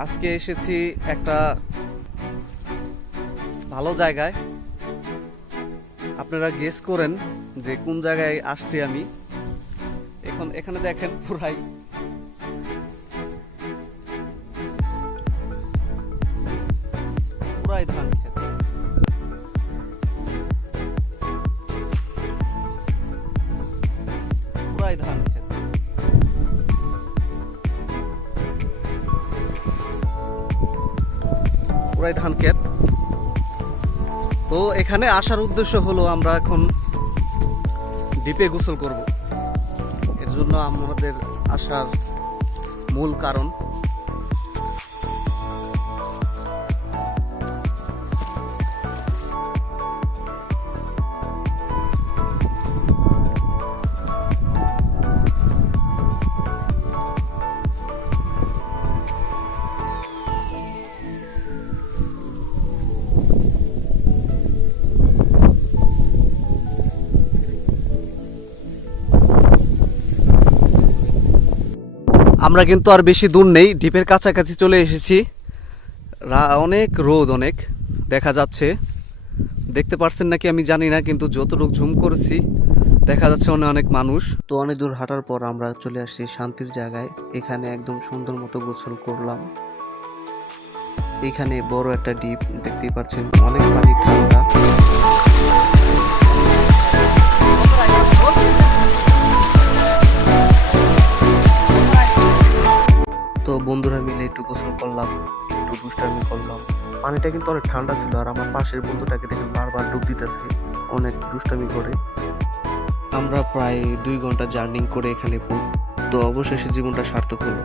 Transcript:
আজকে এসেছি একটা ভালো জায়গায়। আপনারা গেস করেন যে কোন জায়গায় আসছি আমি। এখানে দেখেন পুরাই পুরাই ধান ক্ষেত। পুরাই ধান ক্ষেত। পুরাই ধান ক্ষেত। তো এখানে আসার উদ্দেশ্য হলো আমরা এখন দ্বীপে গোসল করব। এর জন্য আমাদের আসার মূল কারণ। আমরা কিন্তু আর বেশি দূর নেই, দ্বীপের কাছাকাছি চলে এসেছি। অনেক রোদ, অনেক দেখা যাচ্ছে। দেখতে পারছেন নাকি আমি জানি না, কিন্তু যতটুকু ঝুম করেছি দেখা যাচ্ছে অনেক মানুষ। তো অনেক দূর হাঁটার পর আমরা চলে আসছি শান্তির জায়গায়। এখানে একদম সুন্দর মতো গোসল করলাম। এখানে বড় একটা দ্বীপ দেখতেই পাচ্ছেন, অনেক পানি ঠান্ডা। তো বন্ধুরা মিলে একটু গোসল করলাম, একটু দুষ্টামি করলাম। পানিটা কিন্তু অনেক ঠান্ডা ছিল, আর আমার পাশের বন্ধুটাকে দেখে বারবার ডুব দিতেছে, অনেক দুষ্টামি করে। আমরা প্রায় 2 ঘন্টা জার্নি করে এখানে তো অবশেষে জীবনটা সার্থক হলো।